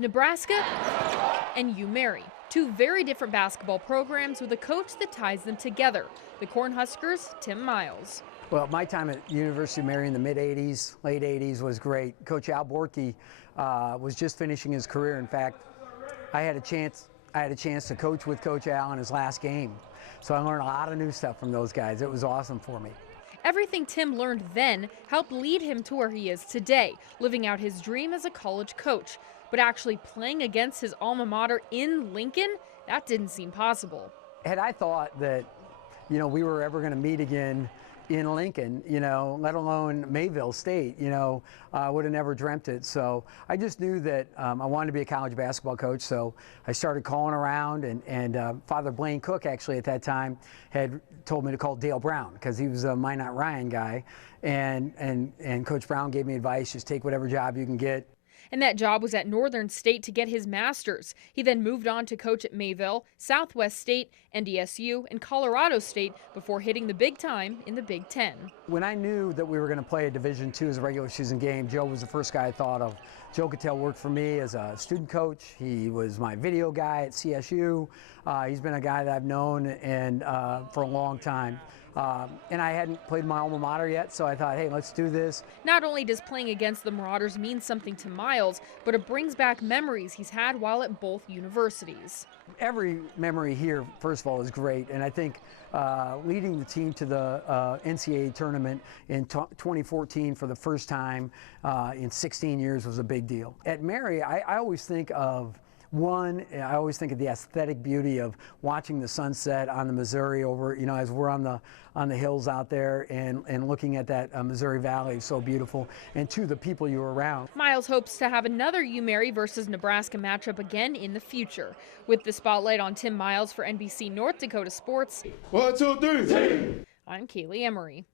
Nebraska and UMary, two very different basketball programs with a coach that ties them together. The Cornhuskers, Tim Miles. Well, my time at University of Mary in the mid-'80s, late '80s was great. Coach Al Borky was just finishing his career. In fact, I had a chance to coach with Coach Al in his last game. So I learned a lot of new stuff from those guys. It was awesome for me. Everything Tim learned then helped lead him to where he is today, living out his dream as a college coach. But actually playing against his alma mater in Lincoln, that didn't seem possible. Had I thought that, we were ever going to meet again in Lincoln, let alone Mayville State, I would have never dreamt it. So I just knew that I wanted to be a college basketball coach. So I started calling around, and Father Blaine Cook actually at that time had told me to call Dale Brown because he was a Minot Ryan guy. And Coach Brown gave me advice, just take whatever job you can get. And that job was at Northern State to get his master's. He then moved on to coach at Mayville, Southwest State, NDSU, and Colorado State before hitting the big time in the Big Ten. When I knew that we were going to play a Division II as a regular season game, Joe was the first guy I thought of. Joe Cattell worked for me as a student coach. He was my video guy at CSU. He's been a guy that I've known for a long time. And I hadn't played my alma mater yet, so I thought, hey, let's do this. Not only does playing against the Marauders mean something to Miles, but it brings back memories he's had while at both universities. Every memory here, first of all, is great. And I think leading the team to the NCAA tournament in 2014 for the first time in 16 years was a big deal. At Mary, I always think of I always think of the aesthetic beauty of watching the sunset on the Missouri over, as we're on the hills out there and looking at that Missouri Valley is so beautiful, and two, the people you're around. Miles hopes to have another UMary versus Nebraska matchup again in the future. With the spotlight on Tim Miles for NBC North Dakota Sports. 1, 2, 3. I'm Kaylee Emery.